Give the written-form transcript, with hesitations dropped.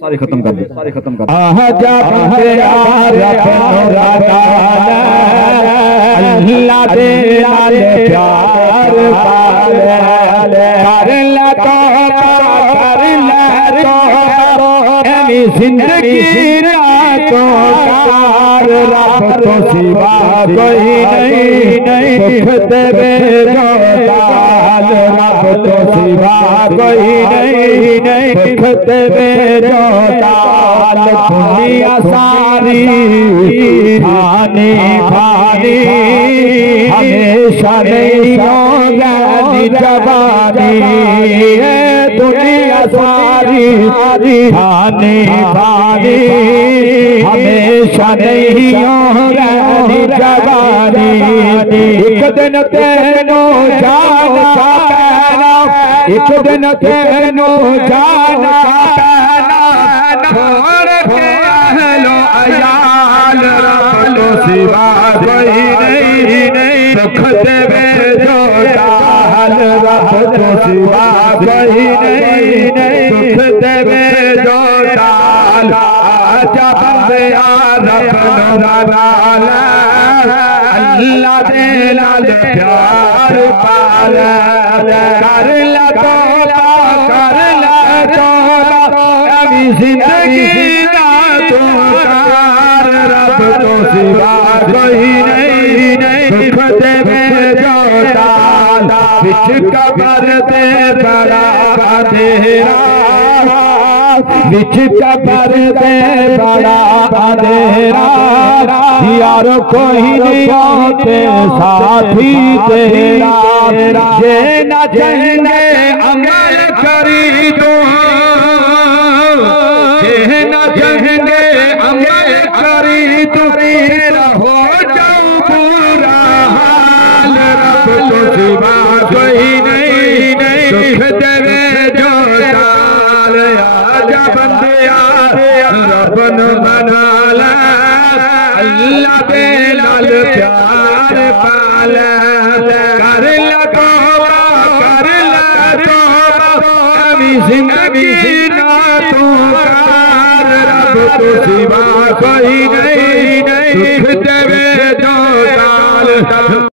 सारे खत्म कर दे, सारे खत्म कर जिंदगी रब तो सिवा कोई नहीं तेरे जोताल रब तो सिवा कोई नहीं तेरे जोताल दुनिया सारी भानी भानी हमेशा नहीं होगा जवानी दुनिया सारी भानी भानी हमेशा नहीं होगा जवानी एक दिन तेनो जाना एक दिन तेनो जाना छोड़ के अहलो अयाल रब सिवा कोई नहीं सुख देवे जो दाल रब तो सिवा कोई नहीं सुख देवे जो दाल आजा बंदे रब अल्लाह दे लाल प्यार पाल कर ला अभी जिंदगी का तुकार रब तो सिवा कोई नहीं सुख देवे जो दाल बिच कबर दे बड़ा अंधेरा बिच कबर दे बड़ा अंधेरा यार कोई नहीं होते साथी तेरा ये न चाहेंगे अमल करी तो ये न चाहेंगे अमल करी तो तेरा हो जाऊं बुरा हाल रब तो सिवा कोई नहीं सुख देवे जो दाल आजा बंदे रब न मना ला अल्लाह दे लाल प्यार पाल कर अभी जिंदगी ना तू रब तो सिवा कोई नहीं सुख देवे जो दाल